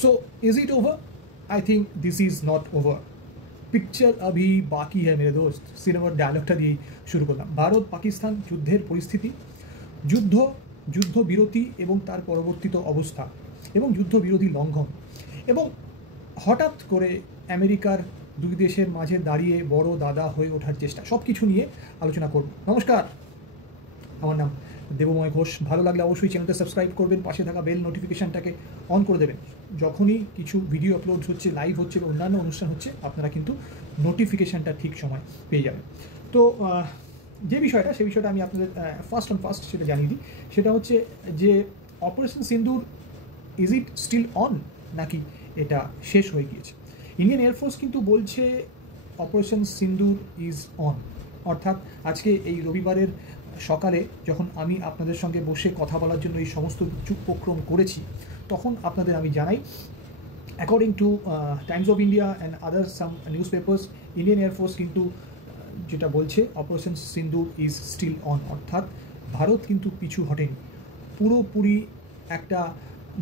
So is it over? I think this is not over. Picture अभी बाकी है मेरे दोस्त। सिनेमार डायलगटा दिए शुरू करलाम। भारत पाकिस्तान युद्धेर परिस्थिति, যুদ্ধবিরতি এবং তার পরবর্তীত অবস্থা এবং যুদ্ধবিরোধী লঙ্ঘন এবং হঠাৎ করে আমেরিকার দুই দেশের মাঝে দাঁড়িয়ে বড় দাদা হয়ে ওঠার চেষ্টা, সব কিছু নিয়ে আলোচনা করব। নমস্কার, আমার নাম দেবময় ঘোষ। ভালো লাগলে অবশ্যই চ্যানেলটা সাবস্ক্রাইব করবেন, পাশে থাকা বেল নোটিফিকেশানটাকে অন করে দেবেন। যখনই কিছু ভিডিও আপলোড হচ্ছে, লাইভ হচ্ছে বা অন্যান্য অনুষ্ঠান হচ্ছে, আপনারা কিন্তু নোটিফিকেশানটা ঠিক সময় পেয়ে যাবেন। তো যে বিষয়টা, সেই বিষয়টা আমি আপনাদের ফার্স্ট সেটা জানিয়ে দিই। সেটা হচ্ছে যে operation Sindoor is it still on, নাকি এটা শেষ হয়ে গিয়েছে? ইন্ডিয়ান এয়ারফোর্স কিন্তু বলছে অপারেশন সিন্দুর ইজ অন। অর্থাৎ আজকে এই রবিবারের সকালে যখন আমি আপনাদের সঙ্গে বসে কথা বলার জন্য এই সমস্ত উপক্রম করেছি, তখন আপনাদের আমি জানাই, according to Times of India and other some news papers, Indian air force কিন্তু যেটা বলছে operation Sindoor is still on. অর্থাৎ ভারত কিন্তু পিছু হটেনি, পুরোপুরি একটা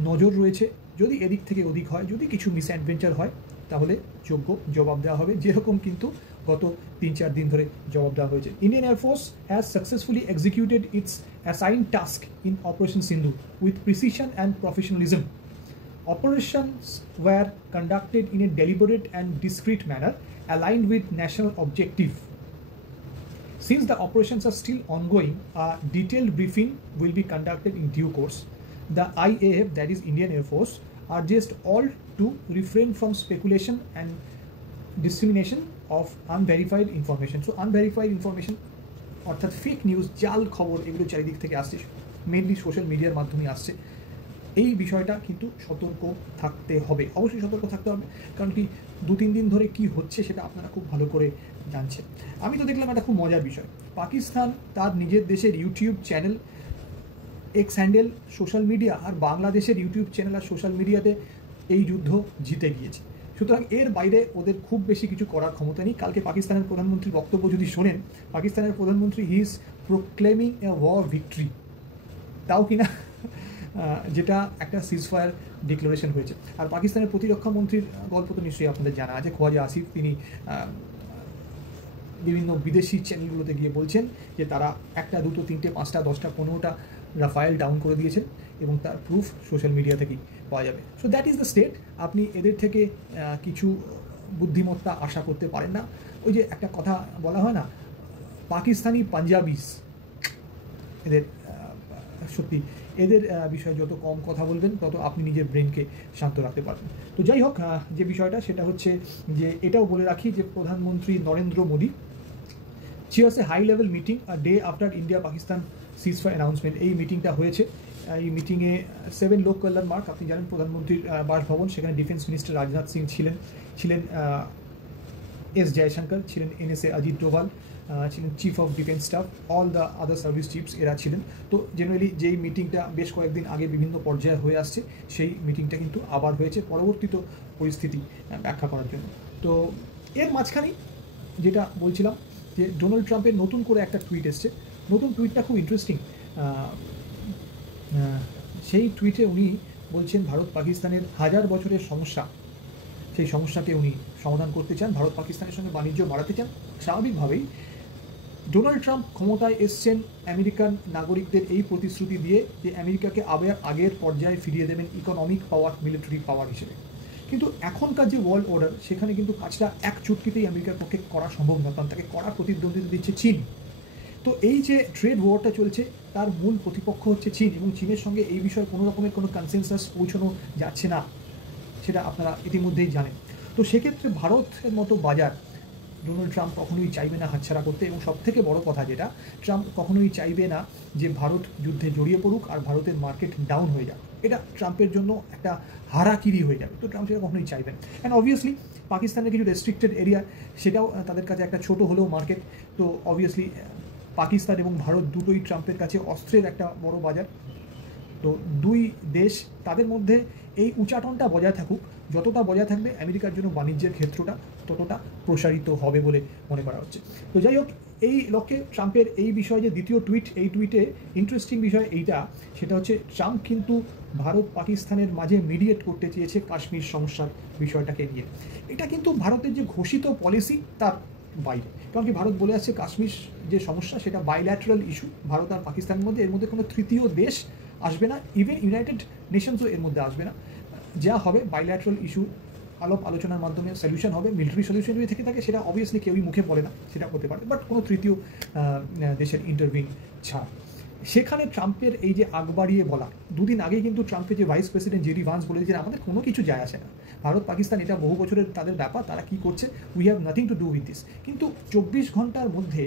নজর রয়েছে। যদি এদিক থেকে ওদিক হয়, যদি কিছু মিসঅ্যাডভেঞ্চার হয়, তাহলে যোগ্য জবাব দেওয়া হবে, যেরকম কিন্তু গত 3-4 দিন ধরে জবাব দেওয়া হয়েছে। Indian air force has successfully executed its assigned task in operation Sindoor with precision and professionalism. Operations were conducted in a deliberate and discreet manner aligned with national objective. Since the operations are still ongoing, a detailed briefing will be conducted in due course. The IAF, that is Indian Air Force, urged all to refrain from speculation and dissemination of unverified information. So unverified information অর্থাৎ fake news, জাল খবর, এগুলো চারিদিক থেকে আসছে, mainly social মিডিয়ার মাধ্যমে আসছে। এই বিষয়টা কিন্তু সতর্ক থাকতে হবে, অবশ্যই সতর্ক থাকতে হবে। কারণ কি 2-3 দিন ধরে কি হচ্ছে সেটা আপনারা খুব ভালো করে জানছেন। আমি তো দেখলাম একটা খুব মজার বিষয়, পাকিস্তান তার নিজের দেশের YouTube channel, X handle, social media, আর বাংলাদেশের ইউটিউব চ্যানেল আর সোশ্যাল মিডিয়াতে এই যুদ্ধ জিতে গিয়েছে। সুতরাং এর বাইরে ওদের খুব বেশি কিছু করার ক্ষমতা নেই। কালকে পাকিস্তানের প্রধানমন্ত্রীর বক্তব্য যদি শোনেন, পাকিস্তানের প্রধানমন্ত্রী he is proclaiming a war victory, তাও কিনা যেটা একটা সিজফায়ার ডিক্লারেশন হয়েছে। আর পাকিস্তানের প্রতিরক্ষা মন্ত্রীর গল্প তো নিশ্চয়ই আপনাদের জানা আছে, খোয়াজা আসিফ। তিনি বিভিন্ন বিদেশি চ্যানেলগুলোতে গিয়ে বলছেন যে তারা 1, 2, 3, 5, 10, 15টা রাফায়েল ডাউন করে দিয়েছেন এবং তার প্রুফ সোশ্যাল মিডিয়া থেকেই পাওয়া যাবে। So that is the state. আপনি এদের থেকে কিছু বুদ্ধিমত্তা আশা করতে পারেন না। ওই যে একটা কথা বলা হয় না, পাকিস্তানি পাঞ্জাবিস, এদের সত্যি এদের বিষয়ে যত কম কথা বলবেন, তত আপনি নিজের ব্রেনকে শান্ত রাখতে পারবেন। তো যাই হোক, যে বিষয়টা সেটা হচ্ছে যে এটাও বলে রাখি যে প্রধানমন্ত্রী Narendra Modi chairs a high level meeting day after India Pakistan ceasefire announcement. এই মিটিংটা হয়েছে। এই মিটিংয়ে 7 লোক কল্যাণ মার্গ, আপনি জানেন প্রধানমন্ত্রীর বাসভবন, সেখানে ডিফেন্স মিনিস্টার রাজনাথ সিং ছিলেন এস জয়শঙ্কর ছিলেন, NSA অজিত ডোভাল ছিলেন, chief of defence staff, all the other service chiefs এরা ছিলেন। তো জেনারেলি যেই মিটিংটা বেশ কয়েকদিন আগে বিভিন্ন পর্যায়ে হয়ে আসছে, সেই মিটিংটা কিন্তু আবার হয়েছে পরবর্তীত পরিস্থিতি ব্যাখ্যা করার জন্য। তো এর মাঝখানেই যেটা বলছিলাম যে ডোনাল্ড ট্রাম্পের নতুন করে একটা টুইট এসছে। নতুন টুইটটা খুব ইন্টারেস্টিং। সেই টুইটে উনি বলছেন ভারত পাকিস্তানের 1000 বছরের সমস্যা, সেই সমস্যাকে উনি সমাধান করতে চান, ভারত পাকিস্তানের সঙ্গে বাণিজ্য বাড়াতে চান। স্বাভাবিকভাবেই ডোনাল্ড ট্রাম্প ক্ষমতায় এসছেন আমেরিকান নাগরিকদের এই প্রতিশ্রুতি দিয়ে যে আমেরিকাকে আবার আগের পর্যায়ে ফিরিয়ে দেবেন ইকোনমিক পাওয়ার, মিলিটারি পাওয়ার হিসেবে। কিন্তু এখনকার যে ওয়ার্ল্ড অর্ডার, সেখানে কিন্তু কাজটা এক চুটকিতেই আমেরিকার পক্ষে করা সম্ভব না, কারণ তাকে কড়া প্রতিদ্বন্দ্বিতা দিচ্ছে চীন। তো এই যে ট্রেড ওয়ারটা চলছে, তার মূল প্রতিপক্ষ হচ্ছে চীন, এবং চীনের সঙ্গে এই বিষয়ে কোনো রকমের কোনো কনসেনসাস পৌঁছানো যাচ্ছে না, সেটা আপনারা ইতিমধ্যেই জানেন। তো সেক্ষেত্রে ভারতের মতো বাজার ডোনাল্ড ট্রাম্প কখনোই চাইবে না হাতছাড়া করতে, এবং সবথেকে বড় কথা যেটা, ট্রাম্প কখনোই চাইবে না যে ভারত যুদ্ধে জড়িয়ে পড়ুক আর ভারতের মার্কেট ডাউন হয়ে যাক। এটা ট্রাম্পের জন্য একটা হারাকিরি হয়ে যাবে। তো ট্রাম্প সেটা কখনোই চাইবেন। অ্যান্ড অবভিয়াসলি পাকিস্তানের কিছু রেস্ট্রিক্টেড এরিয়া, সেটাও তাদের কাছে একটা ছোট হলেও মার্কেট। তো অবভিয়াসলি পাকিস্তান এবং ভারত দুটোই ট্রাম্পের কাছে অস্ত্রের একটা বড় বাজার। তো দুই দেশ, তাদের মধ্যে এই উচাটনটা বজায় থাকুক, যতটা বজায় থাকবে আমেরিকার জন্য বাণিজ্যের ক্ষেত্রটা ততটা প্রসারিত হবে বলে মনে করা হচ্ছে। তো যাই হোক, এই লক্ষ্যে ট্রাম্পের এই বিষয়ে যে দ্বিতীয় টুইট, এই টুইটে ইন্টারেস্টিং বিষয় এইটা, সেটা হচ্ছে ট্রাম্প কিন্তু ভারত পাকিস্তানের মাঝে মিডিয়েট করতে চেয়েছে কাশ্মীর সমস্যার বিষয়টাকে নিয়ে। এটা কিন্তু ভারতের যে ঘোষিত পলিসি তার বাইরে, কারণ কি ভারত বলে আসছে কাশ্মীর যে সমস্যা সেটা বাইল্যাটারাল ইস্যু ভারত আর পাকিস্তানের মধ্যে, এর মধ্যে কোনো তৃতীয় দেশ আসবে না, ইভেন ইউনাইটেড নেশনসও এর মধ্যে আসবে না। যা হবে বাইল্যাটারাল ইস্যু আলোচনার মাধ্যমে সলিউশন হবে। মিলিটারি সলিউশন যদি থেকে থাকে সেটা অবভিয়াসলি কেউই মুখে বলে না, সেটা হতে পারে, বাট কোনো তৃতীয় দেশের ইন্টারভিন ছাড়া। সেখানে ট্রাম্পের এই যে আগ বাড়িয়ে বলা, দুদিন আগেই কিন্তু ট্রাম্পের যে ভাইস প্রেসিডেন্ট জেডি ভান্স বলে দিয়েছেন আমাদের কোনো কিছু যায় আসে না, ভারত পাকিস্তান এটা বহু বছরের তাদের ব্যাপার, তারা কী করছে we have nothing to do with this. কিন্তু 24 ঘন্টার মধ্যে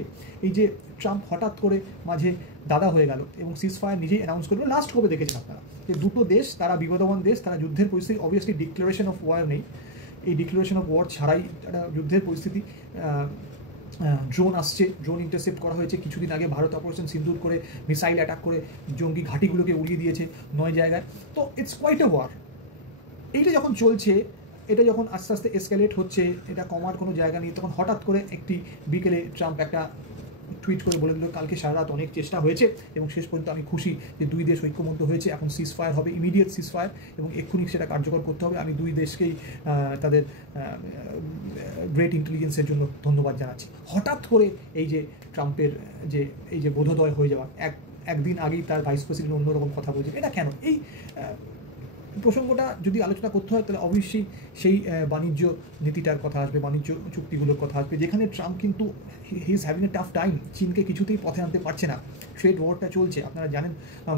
এই যে ট্রাম্প হঠাৎ করে মাঝে দাদা হয়ে গেল এবং সিজফায়ার নিজেই অ্যানাউন্স করলো। লাস্ট কবে দেখেছেন আপনারা যে দুটো দেশ, তারা বিবদমান দেশ, তারা যুদ্ধের পরিস্থিতি, অবভিয়াসলি ডিক্লারেশন অফ ওয়ার নেই, এই ডিক্লারেশন অফ ওয়ার ছাড়াই একটা যুদ্ধের পরিস্থিতি। ড্রোন আসছে, ড্রোন ইন্টারসেপ্ট করা হয়েছে কিছুদিন আগে, ভারত অপারেশন সিন্দুর করে মিসাইল অ্যাটাক করে জঙ্গি ঘাঁটিগুলোকে উড়িয়ে দিয়েছে 9 জায়গায়। তো ইটস কোয়াইট এ ওয়ার। এইটা যখন চলছে, এটা যখন আস্তে আস্তে এসকালেট হচ্ছে, এটা কমার কোনো জায়গা নেই, তখন হঠাৎ করে একটি বিকেলে ট্রাম্প একটা টুইট করে বলে দিল কালকে সারা রাত অনেক চেষ্টা হয়েছে এবং শেষ পর্যন্ত আমি খুশি যে দুই দেশ ঐক্যমত্য হয়েছে, এখন সিজফায়ার হবে, ইমিডিয়েট সিজফায়ার, এবং এক্ষুনি সেটা কার্যকর করতে হবে। আমি দুই দেশকেই তাদের গ্রেট ইন্টেলিজেন্সের জন্য ধন্যবাদ জানাচ্ছি। হঠাৎ করে এই যে ট্রাম্পের যে বোধোদয় হয়ে যাওয়া, একদিন আগেই তার ভাইস প্রেসিডেন্ট অন্যরকম কথা বলছে, এটা কেন? এই প্রসঙ্গটা যদি আলোচনা করতে হয় তাহলে অবশ্যই সেই বাণিজ্য নীতিটার কথা আসবে, বাণিজ্য চুক্তিগুলোর কথা আসবে, যেখানে ট্রাম্প কিন্তু he is having a tough time, চীনকে কিছুতেই পথে আনতে পারছে না, ট্রেড ওয়ারটা চলছে। আপনারা জানেন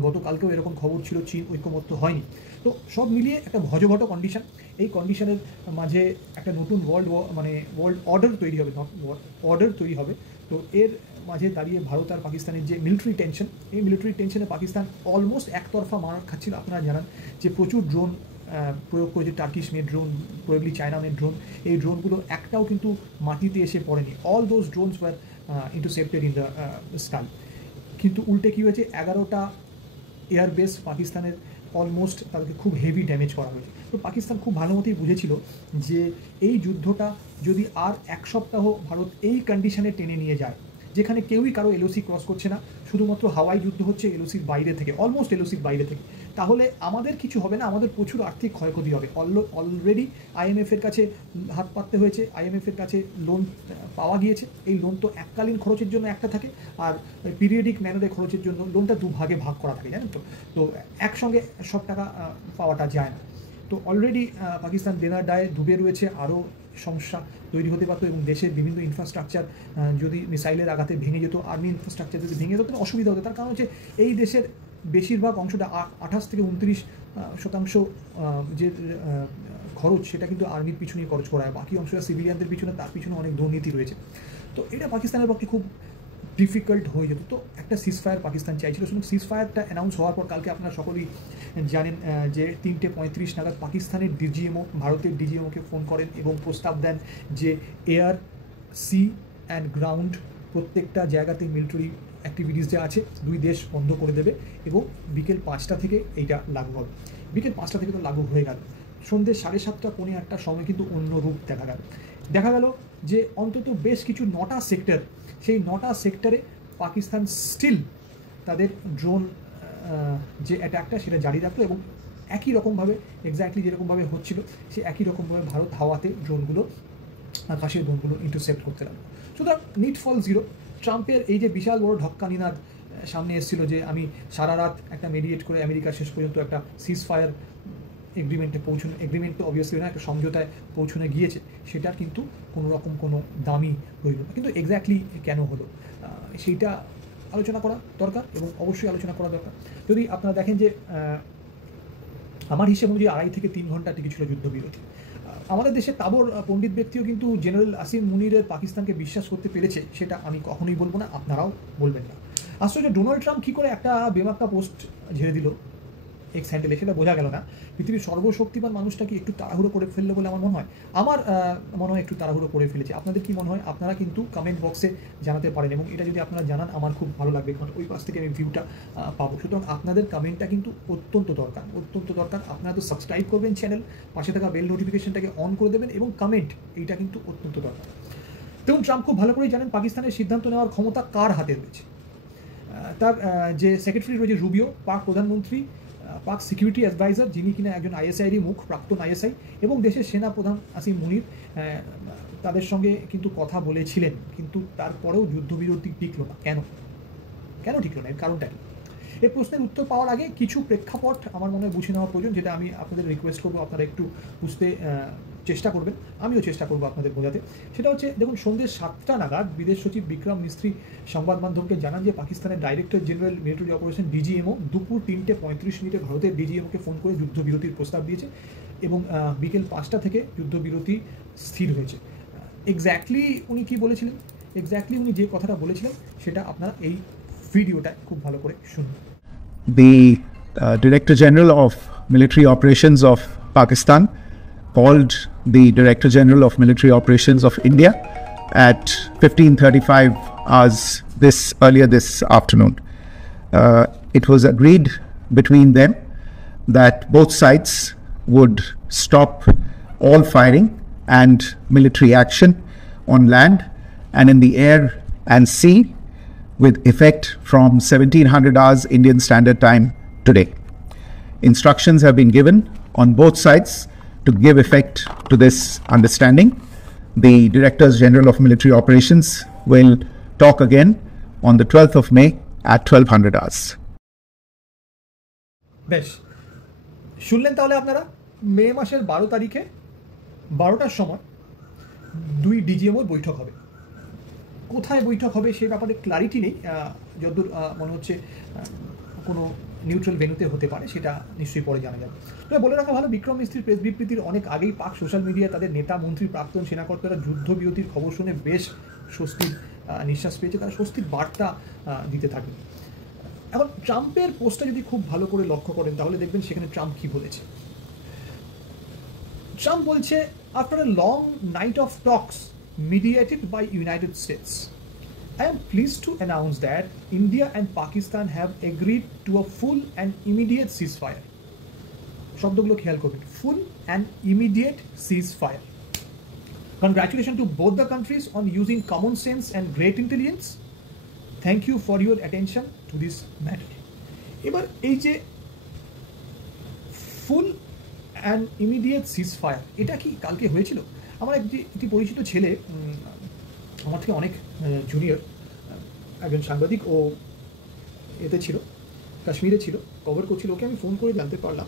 গতকালকেও এরকম খবর ছিল, চীন ঐক্যমত্য হয়নি। তো সব মিলিয়ে একটা ভজঘট কন্ডিশন। এই কন্ডিশনের মাঝে একটা নতুন ওয়ার্ল্ড অর্ডার তৈরি হবে, অর্ডার তৈরি হবে। তো এর মাঝে দাঁড়িয়ে ভারত আর পাকিস্তানের যে মিলিটারি টেনশন, এই মিলিটারি টেনশনে পাকিস্তান অলমোস্ট একতরফা মার খাচ্ছিল। আপনারা জানান যে প্রচুর ড্রোন প্রয়োগ করেছে, টার্কিশ মেড ড্রোন, প্রয়োগলি চায়না মেড ড্রোন। এই ড্রোনগুলো একটাও কিন্তু মাটিতে এসে পড়েনি, all those drones were intercepted in the sky. কিন্তু উল্টে কী হয়েছে, 11টা এয়ারবেস পাকিস্তানের অলমোস্ট তাদেরকে খুব হেভি ড্যামেজ করা হয়েছে। তো পাকিস্তান খুব ভালো মতোই বুঝেছিল যে এই যুদ্ধটা যদি আর 1 সপ্তাহ ভারত এই কন্ডিশনে টেনে নিয়ে যায়, যেখানে কেউই কারো এলওসি ক্রস করছে না, শুধুমাত্র হাওয়াই যুদ্ধ হচ্ছে এলওসির বাইরে থেকে, অলমোস্ট এলওসির বাইরে থেকে, তাহলে আমাদের কিছু হবে না, আমাদের প্রচুর আর্থিক ক্ষয়ক্ষতি হবে। অলরেডি আইএমএফের কাছে হাত পাততে হয়েছে, আইএমএফের কাছে লোন পাওয়া গিয়েছে। এই লোন তো এককালীন খরচের জন্য একটা থাকে, আর পিরিয়ডিক ম্যানারে খরচের জন্য লোনটা দুভাগে ভাগ করা থাকে, জানেন তো। তো একসঙ্গে সব টাকা পাওয়াটা যায় না। তো অলরেডি পাকিস্তান দেনার দায়ে ডুবে রয়েছে, আরও সমস্যা তৈরি হতে পারতো, এবং দেশের বিভিন্ন ইনফ্রাস্ট্রাকচার যদি মিসাইলের আঘাতে ভেঙে যেত, আর্মি ইনফ্রাস্ট্রাকচার যদি ভেঙে যেত, তাহলে অসুবিধা হতো। তার কারণ হচ্ছে এই দেশের বেশিরভাগ অংশটা 28 থেকে 29% যে খরচ, সেটা কিন্তু আর্মির পিছনেই খরচ করা হয়, বাকি অংশটা সিভিলিয়ানদের পিছনে, তার পিছনে অনেক দুর্নীতি রয়েছে। তো এটা পাকিস্তানের পক্ষে খুব ডিফিকাল্ট হয়ে যেত। তো একটা সিজফায়ার পাকিস্তান চাইছিল, শুধু সিজফায়ারটা অ্যানাউন্স হওয়ার পর কালকে আপনারা সকলেই জানেন যে 3:35 নাগাদ পাকিস্তানের ডিজিএমও ভারতের ডিজিএমওকে ফোন করেন এবং প্রস্তাব দেন যে এয়ার, সি অ্যান্ড গ্রাউন্ড প্রত্যেকটা জায়গাতে মিলিটারি অ্যাক্টিভিটিস যে আছে দুই দেশ বন্ধ করে দেবে, এবং বিকেল 5টা থেকে এইটা লাগু হবে। বিকেল 5টা থেকে তো লাগু হয়ে গেল, সন্ধ্যে 7:30 পৌনে 8টার সময় কিন্তু অন্য রূপ দেখা গেল যে অন্তত বেশ কিছু 9টা সেক্টর, সেই 9টা সেক্টরে পাকিস্তান স্টিল তাদের ড্রোন যে অ্যাটাকটা সেটা জারি রাখলো, এবং একই রকমভাবে এক্স্যাক্টলি যেরকমভাবে হচ্ছিল সে একই রকমভাবে ভারত হাওয়াতে ড্রোনগুলো, আকাশের ড্রোনগুলো ইন্টারসেপ্ট করতে লাগলো। সুতরাং নিট ফল জিরো। ট্রাম্পের এই যে বিশাল বড় ঢক্কানিনাদ সামনে এসেছিল যে আমি সারা রাত একটা মেডিয়েট করে আমেরিকা শেষ পর্যন্ত একটা সিজফায়ার এগ্রিমেন্ট তো অবভিয়াসলি না, একটা সমঝোতায় পৌঁছানো গিয়েছে, সেটার কিন্তু কোনো রকম কোনো দামই রইল না। কিন্তু এক্স্যাক্টলি কেন হলো সেইটা আলোচনা করা দরকার, এবং অবশ্যই আলোচনা করা দরকার। যদি আপনারা দেখেন যে আমার হিসেব অনুযায়ী 2.5 থেকে 3 ঘন্টা টিকেছিল যুদ্ধবিরতি। আমাদের দেশের তাবর পণ্ডিত ব্যক্তিও কিন্তু জেনারেল আসিম মুনিরের পাকিস্তানকে বিশ্বাস করতে পেরেছে, সেটা আমি কখনোই বলবো না, আপনারাও বলবেন না। আশ্চর্য, ডোনাল্ড ট্রাম্প কী করে একটা বেমাক্কা পোস্ট ঝেড়ে দিল এক্স হ্যান্ডেলে, সেটা বোঝা গেল না। পৃথিবীর সর্বশক্তিমান মানুষটা কি একটু তাড়াহুড়ো করে ফেললো বলে আমার মনে হয় একটু তাড়াহুড়ো করে ফেলেছে। আপনাদের কি মনে হয়? আপনারা কিন্তু কমেন্ট বক্সে জানাতে পারেন, এবং এটা যদি আপনারা জানান আমার খুব ভালো লাগবে, কারণ ওই পাশ থেকে আমি ভিউটা পাবো। সুতরাং আপনাদের কমেন্টটা কিন্তু অত্যন্ত দরকার। আপনারা তো সাবস্ক্রাইব করবেন চ্যানেল, পাশে থাকা বেল নোটিফিকেশনটাকে অন করে দেবেন, এবং কমেন্ট এইটা কিন্তু অত্যন্ত দরকার। দেখুন, ট্রাম্প খুব ভালো করেই জানেন পাকিস্তানের সিদ্ধান্ত নেওয়ার ক্ষমতা কার হাতে রয়েছে। তার যে সেক্রেটারি রয়েছে রুবিও, পাক প্রধানমন্ত্রী, পাক সিকিউরিটি অ্যাডভাইজার, যিনি কিনা একজন আইএসআইরই মুখ, প্রাক্তন আইএসআই, এবং দেশের সেনা প্রধান আসিম মুনির তাদের সঙ্গে কিন্তু কথা বলেছিলেন, কিন্তু তারপরেও যুদ্ধবিরতি টিকল না। কেন টিকল না, এর কারণটা কি? এই প্রশ্নের উত্তর পাওয়ার আগে কিছু প্রেক্ষাপট আমার মনে হয় বুঝে নেওয়া প্রয়োজন, যেটা আমি আপনাদের রিকোয়েস্ট করবো আপনারা একটু বুঝতে চেষ্টা করবেন, আমিও চেষ্টা করবো আপনাদের বোঝাতে। সেটা হচ্ছে, দেখুন, সন্ধ্যে 7টা নাগাদ বিদেশ সচিব বিক্রম মিস্ত্রি সংবাদ মাধ্যমকে জানান যে পাকিস্তানের director general military operation DGMO দুপুর 3:35 ভারতের ডিজিএমওকে ফোন করে যুদ্ধবিরতির প্রস্তাব দিয়েছে এবং বিকেল 5টা থেকে যুদ্ধবিরতি স্থির হয়েছে। এক্স্যাক্টলি উনি কি বলেছিলেন, উনি যে কথাটা বলেছিলেন সেটা আপনারা এই ভিডিওটা খুব ভালো করে শুনুন। The Director General of Military Operations of Pakistan called the Director General of Military Operations of India at 15:35 hours earlier this afternoon. It was agreed between them that both sides would stop all firing and military action on land and in the air and sea with effect from 1700 hours Indian Standard Time today. Instructions have been given on both sides to give effect to this understanding. The Directors General of Military Operations will talk again on the 12th of May at 1200 hours. বেশ, শুনলেন তাহলে আপনারা, মে মাসের 12 তারিখে 12টার সময় দুই ডিজিএমওর বৈঠক হবে। কোথায় বৈঠক হবে সে ব্যাপারে ক্লারিটি নেই, যতদূর মনে হচ্ছে কোনো নিউট্রাল ভেন্যুতে হতে পারে, সেটা নিশ্চয়ই পরে জানা যাবে। তবে বলে রাখা ভালো, বিক্রম মিস্ত্রির প্রেস বিবৃতির অনেক আগেই পাক সোশ্যাল মিডিয়ায় তাদের নেতা, মন্ত্রী, প্রাক্তন সেনাকর্তারা যুদ্ধবিরতির খবর শুনে বেশ স্বস্তির নিঃশ্বাস পেয়েছে, তারা স্বস্তির বার্তা দিতে থাকে। এখন ট্রাম্পের পোস্টটা যদি খুব ভালো করে লক্ষ্য করেন তাহলে দেখবেন সেখানে ট্রাম্প কি বলেছে। ট্রাম্প বলছে, after a long night of talks mediated by United States, I am pleased to announce that India and Pakistan have agreed to a full and immediate ceasefire. শব্দগুলো খেয়াল করবেন, full and immediate ceasefire. Congratulations to both the countries on using common sense and great intelligence. Thank you for your attention to this matter. এবার এই যে full and immediate ceasefire, এটা কি কালকে হয়েছিল? আমার একটি পরিচিত ছেলে, আমার থেকে অনেক জুনিয়র, একজন সাংবাদিক, ও এতে ছিল, কাশ্মীরে ছিল, কভার করছিল। ওকে আমি ফোন করে জানতে পারলাম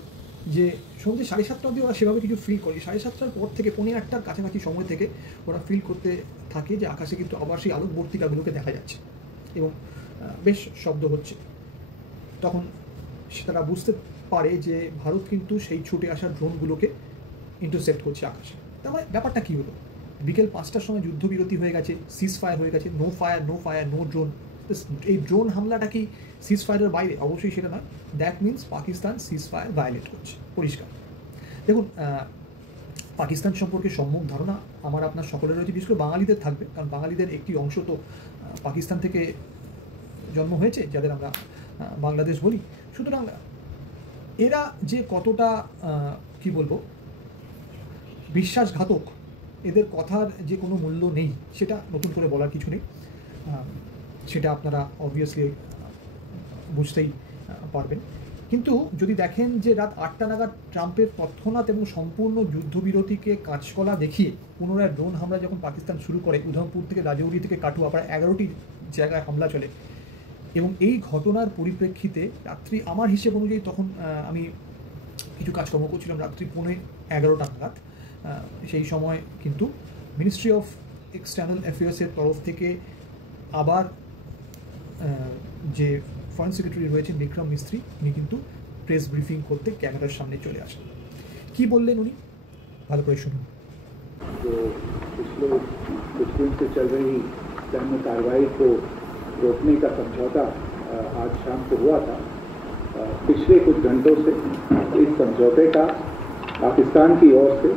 যে সন্ধ্যে 7:30 অবধি ওরা সেভাবে কিছু ফিল করে, 7:30টার পর থেকে 8:45টার কাছাকাছি সময় থেকে ওরা ফিল করতে থাকে যে আকাশে কিন্তু আবার সেই আলোকবর্তিকাগুলোকে দেখা যাচ্ছে এবং বেশ শব্দ হচ্ছে। তখন তারা বুঝতে পারে যে ভারত কিন্তু সেই ছুটে আসা ড্রোনগুলোকে ইন্টারসেপ্ট করছে আকাশে। তার মানে ব্যাপারটা কী হলো? বিকেল 5টার সময় যুদ্ধবিরতি হয়ে গেছে, সিজ ফায়ার হয়ে গেছে, নো ফায়ার নো ড্রোন। এই ড্রোন হামলাটা কি সিজ ফায়ারের বাইরে? অবশ্যই সেটা নয়। That means Pakistan cease fire violate করছে, পরিষ্কার। দেখুন, পাকিস্তান সম্পর্কে সম্যক ধারণা আমার আপনার সকলের রয়েছে, বিশেষ করে বাঙালিদের থাকবে, কারণ বাঙালিদের একটি অংশ তো পাকিস্তান থেকে জন্ম হয়েছে, যাদের আমরা বাংলাদেশ বলি। সুতরাং এরা যে কতটা কি বলবো বিশ্বাসঘাতক, এদের কথার যে কোনো মূল্য নেই, সেটা নতুন করে বলার কিছু নেই, সেটা আপনারা অবভিয়াসলি বুঝতেই পারবেন। কিন্তু যদি দেখেন যে রাত 8টা নাগাদ ট্রাম্পের তৎক্ষণাৎ এবং সম্পূর্ণ যুদ্ধবিরতিকে কাঁচকলা দেখিয়ে পুনরায় ড্রোন হামলা যখন পাকিস্তান শুরু করে, উধমপুর থেকে, রাজৌরি থেকে কাঠুয়া, প্রায় 11টি জায়গায় হামলা চলে, এবং এই ঘটনার পরিপ্রেক্ষিতে রাত্রি, আমার হিসেব অনুযায়ী তখন আমি কিছু কাজকর্ম করছিলাম, রাত্রি 11:15 নাগাদ, সেই সময় কিন্তু মিনিস্ট্রি অফ এক্সটার্নাল অ্যাফেয়ার্সের তরফ থেকে আবার যে ফরেন সেক্রেটারি রয়েছেন বিক্রম মিস্ত্রি, উনি কিন্তু প্রেস ব্রিফিং করতে ক্যামেরার সামনে চলে আসেন। কি বললেন উনি, ভালো করে শুনুন। जो पिछले कुछ दिन से चल रही सैन्य कार्रवाई को रोकने का समझौता आज शाम को हुआ था। पिछले कुछ घंटों से इस समझौते का पाकिस्तान की ओर से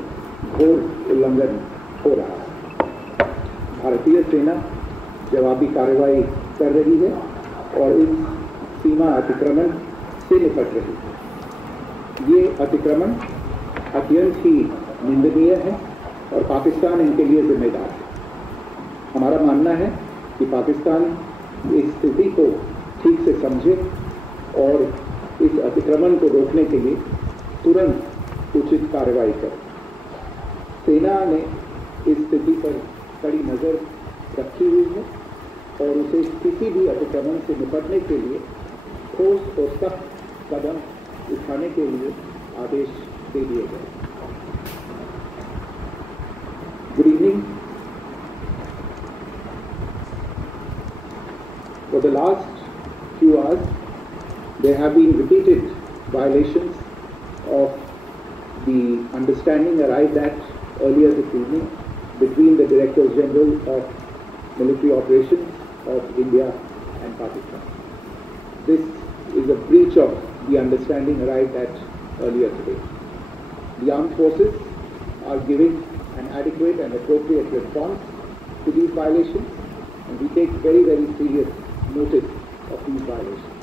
घोर उल्लंघन हो रहा है। भारतीय सेना जवाबी कार्रवाई कर रही है और इस सीमा अतिक्रमण से निपट रही है। ये अतिक्रमण अत्यंत ही निंदनीय है और पाकिस्तान इनके लिए जिम्मेदार है। हमारा मानना है कि पाकिस्तान इस स्थिति को ठीक से समझे और इस अतिक्रमण को रोकने के लिए तुरंत उचित कार्रवाई करे। सेना ने इस स्थिति पर कड़ी नज़र रखी हुई है और उसे किसी भी अतिक्रमण से निपटने के लिए ठोस और सख्त कदम उठाने के लिए आदेश दे दिए गए। Good evening. For the last few hours, there have been repeated violations of the understanding arrived at earlier this evening between the Directors General of Military Operations of India and Pakistan. This is a breach of the understanding arrived at earlier today. The armed forces are giving an adequate and appropriate response to these violations, and we take very, very serious notice of these violations.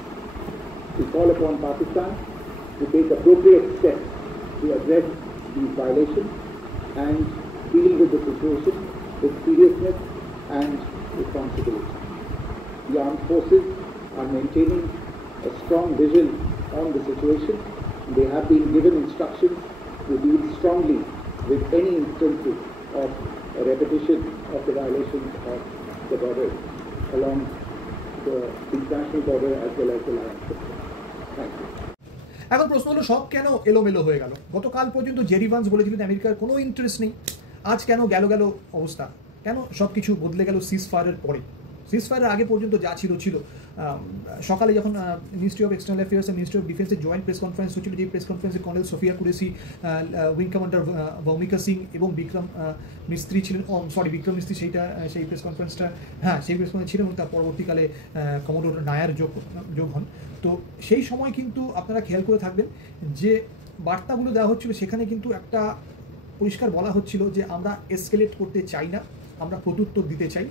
We call upon Pakistan to take appropriate steps to address these violations and deal with the situation with seriousness and responsibility. The armed forces are maintaining a strong vision on the situation. They have been given instructions to deal strongly with any instances of a repetition of the violations of the border along the international border as well as the land border. Thank you. এখন প্রশ্ন হলো সব কেন এলোমেলো হয়ে গেল? গতকাল পর্যন্ত জেরি ভান্স বলেছিলেন আমেরিকার কোনো ইন্টারেস্ট নেই, আজ কেন গেল অবস্থা? কেন সব কিছু বদলে গেল সিজ ফায়ারের পরে? সিজ ফায়ারের আগে পর্যন্ত যা ছিল সকালে যখন ministry of external affairs and ministry of ডিফেন্সের জয়েন্ট প্রেস কনফারেন্স হচ্ছিল, যে প্রেস কনফারেন্সে colonel Sofia Qureshi, wing commander Vyomika Singh এবং বিক্রম মিস্ত্রি ছিলেন, বিক্রম মিস্ত্রি সেই প্রেস কনফারেন্সটা সেই প্রেস কনফারেন্স ছিলেন এবং তার পরবর্তীকালে কমোডোর নায়ার যোগ হন। তো সেই সময় কিন্তু আপনারা খেয়াল করে থাকবেন যে বার্তাগুলো দেওয়া হচ্ছিল, সেখানে কিন্তু একটা পরিষ্কার বলা হচ্ছিল যে আমরা এসকেলেট করতে চাই না, আমরা প্রত্যুত্তর দিতে চাই।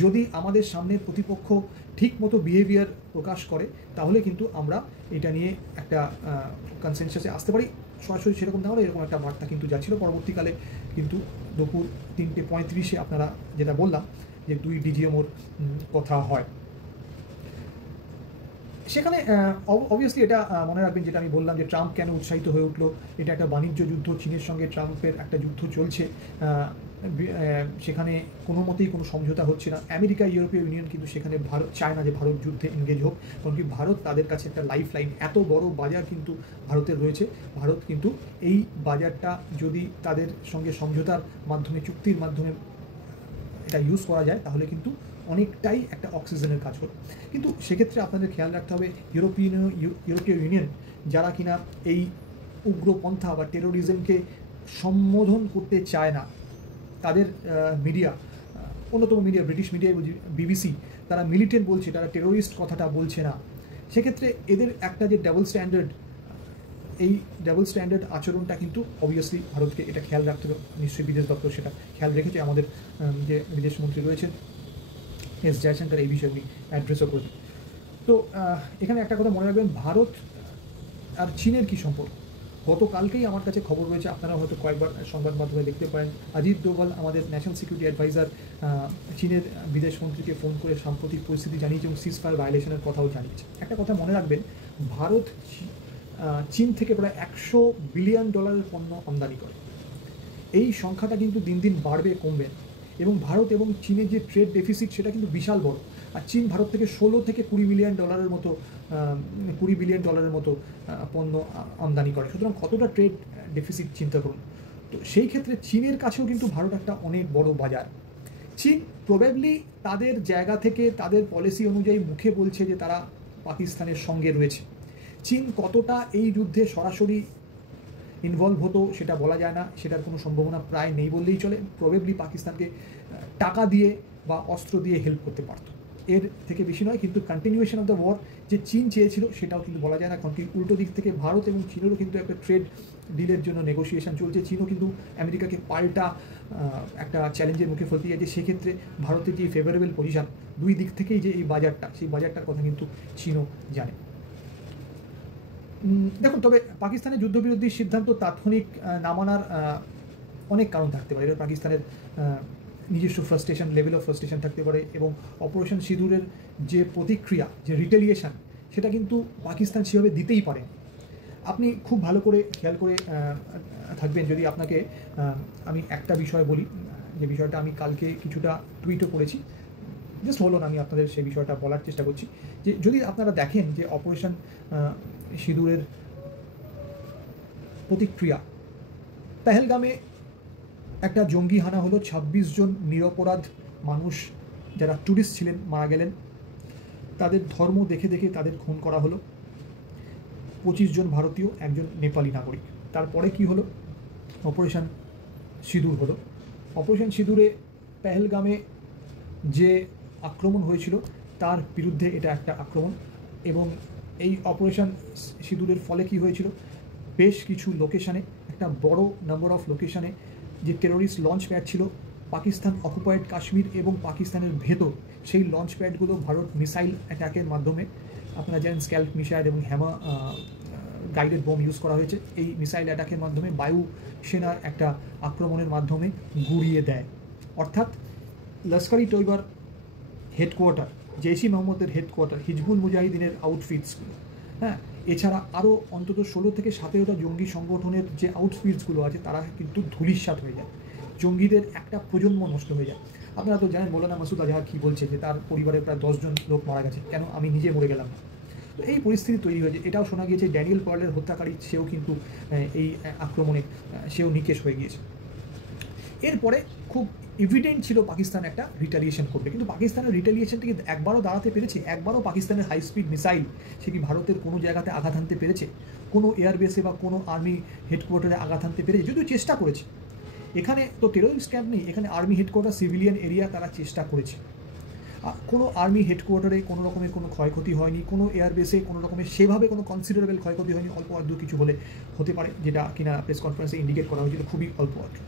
যদি আমাদের সামনের প্রতিপক্ষ ঠিক মতো বিহেভিয়ার প্রকাশ করে তাহলে কিন্তু আমরা এটা নিয়ে একটা কনসেনসাসে আসতে পারি। সরাসরি সেরকম না হলে এরকম একটা বার্তা কিন্তু যাচ্ছিল। পরবর্তীকালে কিন্তু দুপুর 3:35 আপনারা যেটা বললাম যে 2 ডিজিএমওর কথা হয়। সেখানে অবভিয়াসলি এটা মনে রাখবেন যেটা আমি বললাম যে ট্রাম্প কেন উৎসাহিত হয়ে উঠলো। এটা একটা বাণিজ্য যুদ্ধ, চীনের সঙ্গে ট্রাম্পের একটা যুদ্ধ চলছে, সেখানে কোনো মতেই কোনো সমঝোতা হচ্ছে না। আমেরিকা, ইউরোপীয় ইউনিয়ন কিন্তু সেখানে ভারত চায় না যে ভারত যুদ্ধে এনগেজ হোক, কারণ কি ভারত তাদের কাছে একটা লাইফ লাইন, এত বড় বাজার কিন্তু ভারতের রয়েছে। ভারত কিন্তু এই বাজারটা যদি তাদের সঙ্গে সমঝোতার মাধ্যমে, চুক্তির মাধ্যমে এটা ইউজ করা যায় তাহলে কিন্তু অনেকটাই একটা অক্সিজেনের কাজ করে। কিন্তু সেক্ষেত্রে আপনাদের খেয়াল রাখতে হবে ইউরোপীয় ইউনিয়ন যারা কিনা এই উগ্রপন্থা বা টেরোরিজমকে সম্বোধন করতে চায় না, তাদের মিডিয়া, অন্যতম মিডিয়া ব্রিটিশ মিডিয়া BBC, তারা মিলিটেন্ট বলছে, তারা টেরোরিস্ট কথাটা বলছে না। সেক্ষেত্রে এদের একটা যে ডাবল স্ট্যান্ডার্ড, এই ডাবল স্ট্যান্ডার্ড আচরণটা কিন্তু অবভিয়াসলি ভারতকে এটা খেয়াল রাখতে হবে। নিশ্চয়ই বিদেশ দপ্তর সেটা খেয়াল রেখেছে। আমাদের যে বিদেশমন্ত্রী রয়েছেন এস জয়শঙ্কর এই বিষয়ে উনি অ্যাড্রেসও করেছেন। তো এখানে একটা কথা মনে রাখবেন, ভারত আর চীনের কী সম্পর্ক। গতকালকেই আমার কাছে খবর রয়েছে, আপনারা হয়তো কয়েকবার সংবাদ মাধ্যমে দেখতে পারেন, অজিত দোভাল আমাদের ন্যাশনাল সিকিউরিটি অ্যাডভাইজার চীনের বিদেশ মন্ত্রীকে ফোন করে সাম্প্রতিক পরিস্থিতি জানিয়েছে এবং সিজ ফায়ার ভায়োলেশনের কথাও জানিয়েছে। একটা কথা মনে রাখবেন, ভারত চীন থেকে প্রায় $100 বিলিয়ন পণ্য আমদানি করে। এই সংখ্যাটা কিন্তু দিন দিন বাড়বে, কমবে, এবং ভারত এবং চীনের যে ট্রেড ডেফিসিট সেটা কিন্তু বিশাল বড়। আর চীন ভারত থেকে 16 থেকে 20 বিলিয়ন ডলারের মতো পণ্য আমদানি করে। সুতরাং কতটা ট্রেড ডেফিসিট চিন্তা করুন। তো সেই ক্ষেত্রে চীনের কাছেও কিন্তু ভারত একটা অনেক বড় বাজার। চীন প্রবাবলি তাদের জায়গা থেকে, তাদের পলিসি অনুযায়ী মুখে বলছে যে তারা পাকিস্তানের সঙ্গে রয়েছে। চীন কতটা এই যুদ্ধে সরাসরি ইনভলভ হতো সেটা বলা যায় না, সেটার কোনো সম্ভাবনা প্রায় নেই বললেই চলে। প্রবাবলি পাকিস্তানকে টাকা দিয়ে বা অস্ত্র দিয়ে হেল্প করতে পারত, এর থেকে বেশি নয়। কিন্তু কন্টিনিউয়েশন অফ দ্য ওয়ার যে চীন চেয়েছিল সেটাও কিন্তু বলা যায় না, কারণ কি উল্টো দিক থেকে ভারত এবং চীনেরও কিন্তু একটা ট্রেড ডিলের জন্য নেগোসিয়েশন চলছে। চীনও কিন্তু আমেরিকাকে পাল্টা একটা চ্যালেঞ্জের মুখে ফেলতে যাচ্ছে। সেক্ষেত্রে ভারতের যে ফেভারেবল পজিশন, দুই দিক থেকেই যে এই বাজারটা, সেই বাজারটার কথা কিন্তু চীনও জানে। দেখুন, তবে পাকিস্তানের যুদ্ধবিরতির সিদ্ধান্ত তাৎক্ষণিক না মানার অনেক কারণ থাকতে পারে। এটা পাকিস্তানের নিজস্ব ফ্রাস্ট্রেশন, লেভেল অফ ফ্রাস্ট্রেশন থাকতে পারে, এবং অপারেশন সিঁদুরের যে প্রতিক্রিয়া, যে রিটেলিয়েশন, সেটা কিন্তু পাকিস্তান সেভাবে দিতেই পারে। আপনি খুব ভালো করে খেয়াল করে থাকবেন যদি আপনাকে আমি একটা বিষয় বলি, যে বিষয়টা আমি কালকে কিছুটা টুইটও করেছি, জাস্ট হলো না, আমি আপনাদের সেই বিষয়টা বলার চেষ্টা করছি। যে যদি আপনারা দেখেন যে অপারেশন সিঁদুরের প্রতিক্রিয়া, পেহেলগামে একটা জঙ্গি হানা হলো, 26 জন নিরপরাধ মানুষ যারা ট্যুরিস্ট ছিলেন মারা গেলেন, তাদের ধর্ম দেখে দেখে তাদের খুন করা হলো, 25 জন ভারতীয়, একজন নেপালি নাগরিক। তারপরে কি হলো? অপারেশন সিঁদুর হলো। অপারেশন সিঁদুরে পেহেলগামে যে আক্রমণ হয়েছিল তার বিরুদ্ধে এটা একটা আক্রমণ, এবং এই অপারেশন সিঁদুরের ফলে কি হয়েছিল, বেশ কিছু লোকেশানে, একটা বড় নাম্বার অফ লোকেশানে যে টেরোরিস্ট লঞ্চ প্যাড ছিল পাকিস্তান অকুপায়েড কাশ্মীর এবং পাকিস্তানের ভেতর, সেই লঞ্চ প্যাডগুলো ভারত মিসাইল অ্যাটাকের মাধ্যমে, আপনারা জানেন স্ক্যাল্প মিসাইল এবং হ্যামা গাইডেড বোম ইউজ করা হয়েছে, এই মিসাইল অ্যাটাকের মাধ্যমে বায়ু সেনার একটা আক্রমণের মাধ্যমে গুড়িয়ে দেয়। অর্থাৎ লস্কর-ই তৈবার হেডকোয়ার্টার, জেইশ-ই মহম্মদের হেডকোয়ার্টার, হিজবুল মুজাহিদিনের আউটফিটসগুলো, হ্যাঁ, এছাড়া আরও অন্তত 16 থেকে 17টা জঙ্গি সংগঠনের যে আউটফিটসগুলো আছে তারা কিন্তু ধূলিসাৎ হয়ে যায়, জঙ্গিদের একটা প্রজন্ম নষ্ট হয়ে যায়। আপনারা তো জানেন মৌলানা মাসুদ আজহার কী বলছে, যে তার পরিবারে প্রায় 10 জন লোক মারা গেছে, কেন আমি নিজে মরে গেলাম না। তো এই পরিস্থিতি তৈরি হয়েছে। এটাও শোনা গিয়েছে ড্যানিয়েল পার্লের হত্যাকারী, সেও কিন্তু এই আক্রমণে সেও নিকেশ হয়ে গিয়েছে। এরপরে খুব এভিডেন্ট ছিল পাকিস্তান একটা রিটালিয়েশন করবে, কিন্তু পাকিস্তানের রিটালিয়েশনটিকে একবারও দাঁড়াতে পেরেছে? একবারও পাকিস্তানের হাই স্পিড মিসাইল সে কি ভারতের কোনো জায়গাতে আঘাত আনতে পেরেছে? কোনো এয়ারবেসে বা কোনো আর্মি হেডকোয়ার্টারে আঘাত আনতে পেরেছে? যদিও চেষ্টা করেছে। এখানে তো টেরোরিস্ট ক্যাম্প নেই, এখানে আর্মি হেডকোয়ার্টার, সিভিলিয়ান এরিয়া, তারা চেষ্টা করেছে। কোনো আর্মি হেডকোয়ার্টারে কোনো রকমের কোনো ক্ষয়ক্ষতি হয়নি, কোনো এয়ারবেসে কোনো রকমের সেভাবে কোনো কনসিডারেবল ক্ষয়ক্ষতি হয়নি, অল্প আধটু কিছু হলে হতে পারে, যেটা কিনা প্রেস কনফারেন্সে ইন্ডিকেট করা হয়েছিল, খুবই অল্প আধটু।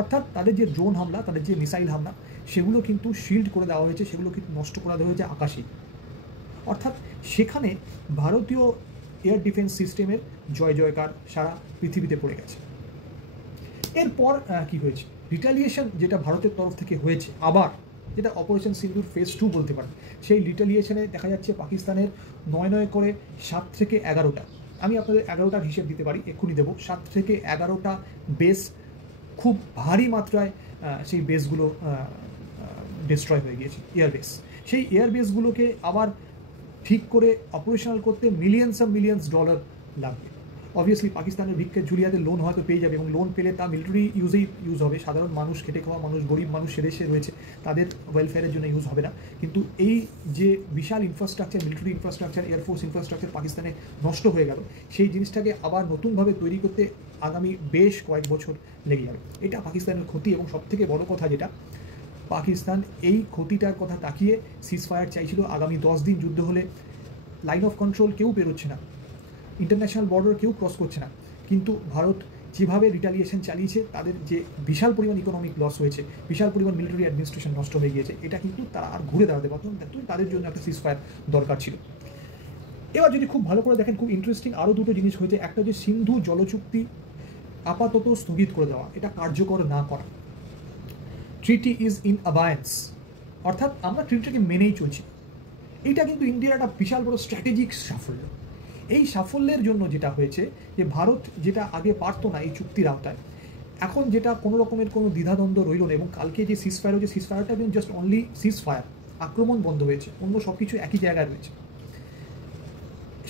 অর্থাৎ তাদের যে ড্রোন হামলা, তাদের যে মিসাইল হামলা, সেগুলো কিন্তু শিল্ড করে দেওয়া হয়েছে, সেগুলো কিন্তু নষ্ট করে দেওয়া হয়েছে আকাশে। অর্থাৎ সেখানে ভারতীয় এয়ার ডিফেন্স সিস্টেমের জয় জয়কার সারা পৃথিবীতে পড়ে গেছে। এরপর কি হয়েছে? রিটালিয়েশন যেটা ভারতের তরফ থেকে হয়েছে, আবার যেটা অপারেশন সিন্দুর ফেজ 2 বলতে পারেন, সেই রিটালিয়েশনে দেখা যাচ্ছে পাকিস্তানের 9 করে 7 থেকে 11টা, আমি আপনাদের 11টার হিসেব দিতে পারি, এক্ষুনি দেবো, 7 থেকে 11টা বেস খুব ভারী মাত্রায় সেই বেসগুলো ডিস্ট্রয় হয়ে গিয়েছে, এয়ারবেস। সেই এয়ারবেসগুলোকে আবার ঠিক করে অপারেশনাল করতে মিলিয়ন্স ডলার লাগবে। অবভিয়াসলি পাকিস্তানের ভিক্ষের ঝুলিয়াতে লোন হয়তো পেয়ে যাবে, এবং লোন পেলে তা মিলিটারি ইউজ হবে, সাধারণ মানুষ, খেটে খাওয়া মানুষ, গরিব মানুষ সে দেশে রয়েছে, তাদের ওয়েলফেয়ারের জন্য ইউজ হবে না। কিন্তু এই যে বিশাল infrastructure, military infrastructure, air force infrastructure পাকিস্তানে নষ্ট হয়ে গেল, সেই জিনিসটাকে আবার নতুনভাবে তৈরি করতে আগামী বেশ কয়েক বছর লেগে যাবে। এটা পাকিস্তানের ক্ষতি, এবং সবথেকে বড় কথা যেটা, পাকিস্তান এই ক্ষতিটার কথা তাকিয়ে সিজফায়ার চাইছিল। আগামী 10 দিন যুদ্ধ হলে লাইন অফ কন্ট্রোল কেউ পেরোচ্ছে না, ইন্টারন্যাশনাল বর্ডার কেউ ক্রস করছে না, কিন্তু ভারত যেভাবে রিটালিয়েশন চালিয়েছে, তাদের যে বিশাল পরিমাণ ইকোনমিক লস হয়েছে, বিশাল পরিমাণ মিলিটারি অ্যাডমিনিস্ট্রেশন নষ্ট হয়ে গিয়েছে, এটা কিন্তু তারা আর ঘুরে দাঁড়াতে পারত না, তাদের জন্য একটা সিজফায়ার দরকার ছিল। এবার যদি খুব ভালো করে দেখেন, খুব ইন্টারেস্টিং আরও দুটো জিনিস হয়েছে। একটা যে সিন্ধু জলচুক্তি আপাতত স্থগিত করে দেওয়া, এটা কার্যকর না করা, ট্রিটি ইজ ইন অ্যাবায়েন্স, অর্থাৎ আমরা ট্রিটিটাকে মেনেই চলছি। এইটা কিন্তু ইন্ডিয়ার একটা বিশাল বড় স্ট্র্যাটেজিক সাফল্য। এই সাফল্যের জন্য যেটা হয়েছে, যে ভারত যেটা আগে পারতো না এই চুক্তির আওতায়, এখন যেটা কোনো রকমের কোনো দ্বিধাদ্বন্দ্ব রইল না, এবং কালকে যে সিজফায়ার হয়েছে, সিজফায়ারটা কিন্তু জাস্ট অনলি সিজফায়ার, আক্রমণ বন্ধ হয়েছে, অন্য সব কিছু একই জায়গায় রয়েছে।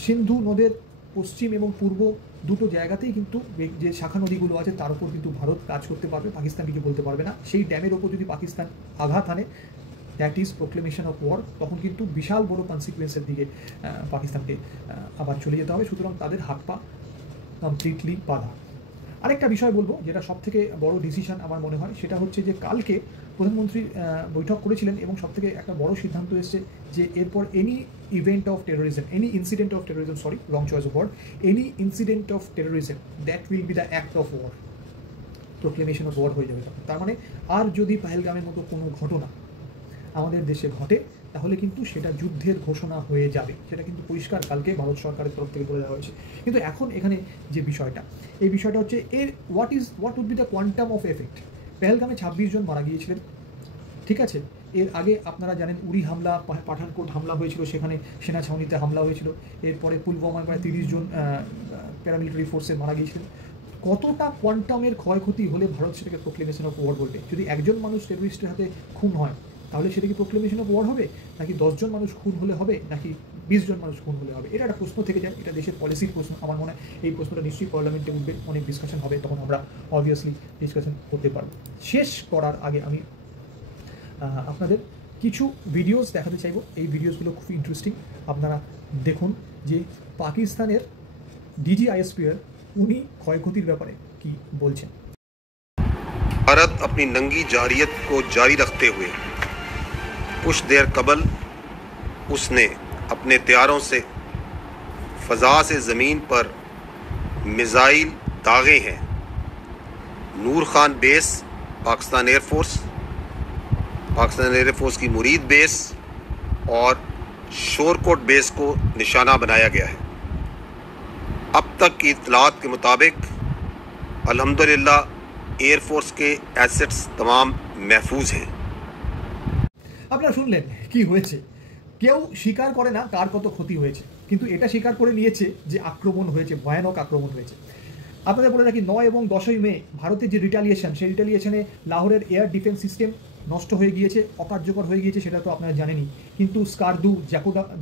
সিন্ধু নদের পশ্চিম এবং পূর্ব দুটো জায়গাতেই কিন্তু যে শাখা নদীগুলো আছে তার উপর কিন্তু ভারত কাজ করতে পারবে, পাকিস্তান কিছু বলতে পারবে না। সেই ড্যামের ওপর যদি পাকিস্তান আঘাত আনে, that is proclamation of war, তখন কিন্তু বিশাল বড় কনসিকুয়েন্সের দিকে পাকিস্তানকে আবার চলে যেতে হবে। সুতরাং তাদের হাত পা কমপ্লিটলি বাঁধা। আরেকটা বিষয় বলবো, যেটা সবথেকে বড় ডিসিশন আমার মনে হয়, সেটা হচ্ছে যে কালকে প্রধানমন্ত্রী বৈঠক করেছিলেন, এবং সবথেকে একটা বড় সিদ্ধান্ত এসছে যে এরপর any event of terrorism, any incident of terrorism, sorry wrong choice of word, any incident of terrorism that will be the act of war, proclamation of war হয়ে যাবে তখন। তার মানে আর যদি পেহেলগামের মতো কোনো ঘটনা আমাদের দেশে ঘটে, তাহলে কিন্তু সেটা যুদ্ধের ঘোষণা হয়ে যাবে, সেটা কিন্তু পরিষ্কার কালকে ভারত সরকারের তরফ থেকে বলে দেওয়া হয়েছে। কিন্তু এখন এখানে যে বিষয়টা, এই বিষয়টা হচ্ছে এর what would be the quantum of effect. পেহেলগামে 26 জন মারা গিয়েছিলেন, ঠিক আছে, এর আগে আপনারা জানেন উরি হামলা, পাঠানকোট হামলা হয়েছিল, সেখানে সেনা ছাউনিতে হামলা হয়েছিল। এরপরে পুলওয়ামায় প্রায় 30 জন প্যারামিলিটারি ফোর্সে মারা গিয়েছিলেন। কতটা কোয়ান্টামের ক্ষয়ক্ষতি হলে ভারত সেটাকে প্রোক্লেমেশন অফ ওয়ার বলবে? যদি একজন মানুষ টেররিস্টের হাতে খুন হয় তাহলে সেটা কি প্রোক্লেমেশন অফ ওয়ার হবে, নাকি 10 জন মানুষ খুন হলে হবে, নাকি 20 জন মানুষ খুন হলে হবে? এটা একটা প্রশ্ন থেকে যায়, এটা দেশের পলিসির প্রশ্ন। আমার মনে হয় এই প্রশ্নটা নিশ্চয়ই পার্লামেন্টে উঠবে, অনেক ডিসকাশন হবে, তখন আমরা অবভিয়াসলি ডিসকাশন করতে পারবো। শেষ করার আগে আমি আপনাদের কিছু ভিডিওস দেখাতে চাইব। এই ভিডিওসগুলো খুব ইন্টারেস্টিং, আপনারা দেখুন যে পাকিস্তানের DGISPর উনি ক্ষয়ক্ষতির ব্যাপারে কি বলছেন। भारत अपनी नंगी जारियत को जारी रखते हुए कुछ देर कबल उसने अपने तैयारों से फ़ज़ा से ज़मीन पर मिज़ाइल दागे हैं। नूर खान बेस पाकिस्तान एयरफोर्स की मुरीद बेस और शोरकोट बेस को निशाना बनाया गया है। अब तक की इत्तलात के मुताबिक अल्हम्दुलिल्लाह एयरफोर्स के एसेट्स तमाम महफूज हैं। আপনারা শুনলেন কি হয়েছে। কেউ স্বীকার করে না কার কত ক্ষতি হয়েছে, কিন্তু এটা স্বীকার করে নিয়েছে যে আক্রমণ হয়েছে, ভয়ানক আক্রমণ হয়েছে। আপনাদের বলে রাখি 9 এবং 10ই মে ভারতের যে রিটালিয়েশন, সেই রিটালিয়েশনে লাহোরের এয়ার ডিফেন্স সিস্টেম নষ্ট হয়ে গিয়েছে, অকার্যকর হয়ে গিয়েছে, সেটা তো আপনারা জানেনই। কিন্তু স্কারদু,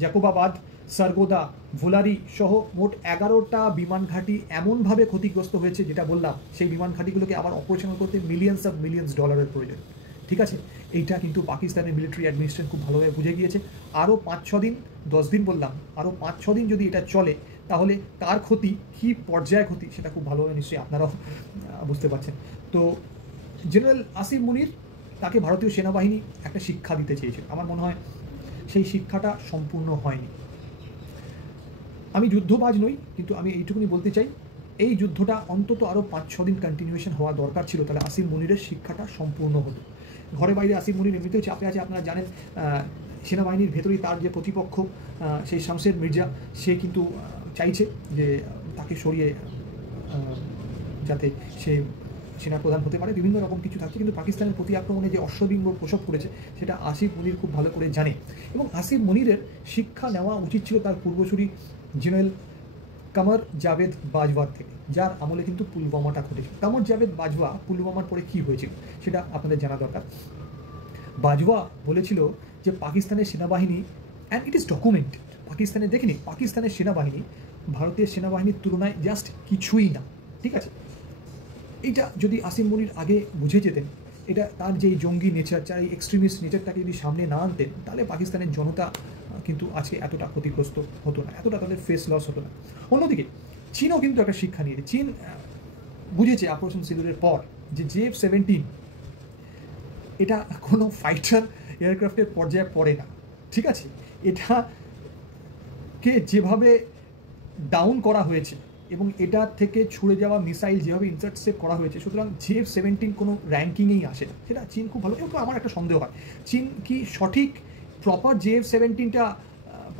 জ্যাকোবাবাদ, সারগোদা, ভোলারি সহ মোট 11টা বিমান ঘাঁটি এমনভাবে ক্ষতিগ্রস্ত হয়েছে, যেটা বললাম সেই বিমান ঘাঁটিগুলোকে আবার অপারেশনাল করতে মিলিয়ন্স ডলারের প্রয়োজন। ঠিক আছে, এইটা কিন্তু পাকিস্তানের মিলিটারি অ্যাডমিনিস্ট্রেশন খুব ভালোভাবে বুঝে গিয়েছে। আরও 5-6 দিন, 10 দিন বললাম, আরও 5-6 দিন যদি এটা চলে তাহলে কার ক্ষতি, কী পর্যায়ে ক্ষতি, সেটা খুব ভালোভাবে নিশ্চয়ই আপনারাও বুঝতে পারছেন। তো জেনারেল আসিফ মুনির, তাকে ভারতীয় সেনাবাহিনী একটা শিক্ষা দিতে চেয়েছিল। আমার মনে হয় সেই শিক্ষাটা সম্পূর্ণ হয়নি। আমি যুদ্ধবাজ নই, কিন্তু আমি এইটুকুনি বলতে চাই, এই যুদ্ধটা অন্তত আরও 5-6 দিন কন্টিনিউয়েশন হওয়া দরকার ছিল, তাহলে আসিফ মুনিরের শিক্ষাটা সম্পূর্ণ হতো। ঘরে বাইরে আসিফ মুনির এমনিতেও চাপে আছে, আপনারা জানেন। সেনাবাহিনীর ভেতরেই তার যে প্রতিপক্ষ, সেই শামশের মির্জা, সে কিন্তু চাইছে যে তাকে সরিয়ে যাতে সে সেনাপ্রধান হতে পারে, বিভিন্ন রকম কিছু থাকছে। কিন্তু পাকিস্তানের প্রতি আক্রমণে যে অশ্ববিম্ব প্রসব করেছে সেটা আসিফ মুনির খুব ভালো করে জানে, এবং আসিফ মুনিরের শিক্ষা নেওয়া উচিত ছিল তার পূর্বসূরি জেনারেল কামার জাভেদ বাজওয়ার থেকে, যার আমলে কিন্তু পুলওয়ামাটা ঘটেছিল। কামার জাভেদ বাজওয়া পুলওয়ামার পরে কী হয়েছিল সেটা আপনাদের জানা দরকার। বাজওয়া বলেছিল যে পাকিস্তানের সেনাবাহিনী, অ্যান্ড ইট ইজ ডকুমেন্টেড, পাকিস্তানে দেখিনি, পাকিস্তানের সেনাবাহিনী ভারতীয় সেনাবাহিনীর তুলনায় জাস্ট কিছুই না। ঠিক আছে, এইটা যদি আসিফ মুনির আগে বুঝে যেতেন, এটা তার যে জঙ্গি নেচার, যার এই এক্সট্রিমিস্ট নেচারটাকে যদি সামনে না আনতেন, তাহলে পাকিস্তানের জনতা কিন্তু আজকে এতটা ক্ষতিগ্রস্ত হতো না, এতটা তাদের ফেস লস হতো না। অন্যদিকে চীনও কিন্তু একটা শিক্ষা নিয়েছে। চীন বুঝেছে অপারেশন সিঁদুরের পর যে JF-17 এটা কোনো ফাইটার এয়ারক্রাফটের পর্যায়ে পড়ে না। ঠিক আছে, এটাকে যেভাবে ডাউন করা হয়েছে এবং এটা থেকে ছুড়ে যাওয়া মিসাইল যেভাবে ইন্টারসেপ্ট করা হয়েছে, সুতরাং JF-17 কোনো র্যাঙ্কিংয়েই আসে না। সেটা চীন খুব ভালো। এবং আমার একটা সন্দেহ হয়, চীন কি সঠিক প্রপার JF-17টা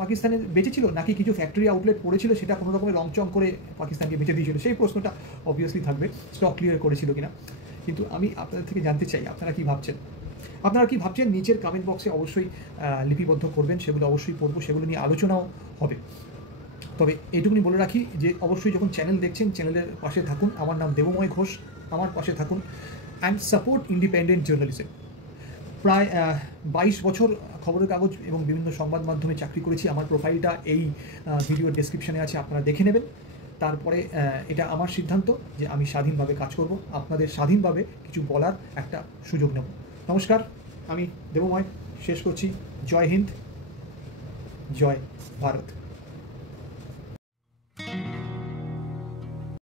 পাকিস্তানে বেঁচেছিল, নাকি কিছু ফ্যাক্টরি আউটলেট পড়েছিল, সেটা কোনো রকমের রংচং করে পাকিস্তানকে বেঁচে দিয়েছিল? সেই প্রশ্নটা অবভিয়াসলি থাকবে, স্টক ক্লিয়ার করেছিল কিনা। কিন্তু আমি আপনাদের থেকে জানতে চাই, আপনারা কি ভাবছেন? আপনারা কি ভাবছেন নিচের কমেন্ট বক্সে অবশ্যই লিপিবদ্ধ করবেন, সেগুলো অবশ্যই পড়বো, সেগুলো নিয়ে আলোচনাও হবে। তবে এইটুকুনি বলে রাখি যে অবশ্যই যখন চ্যানেল দেখছেন, চ্যানেলের পাশে থাকুন। আমার নাম দেবময় ঘোষ, আমার পাশে থাকুন অ্যান্ড সাপোর্ট ইন্ডিপেন্ডেন্ট জার্নালিজম। প্রায় 22 বছর খবরের কাগজ এবং বিভিন্ন সংবাদ মাধ্যমে চাকরি করেছি। আমার প্রোফাইলটা এই ভিডিওর ডেসক্রিপশনে আছে, আপনারা দেখে নেবেন। তারপরে এটা আমার সিদ্ধান্ত যে আমি স্বাধীনভাবে কাজ করব, আপনাদের স্বাধীনভাবে কিছু বলার একটা সুযোগ নেব। নমস্কার, আমি দেবময় শেষ করছি। জয় হিন্দ, জয় ভারত।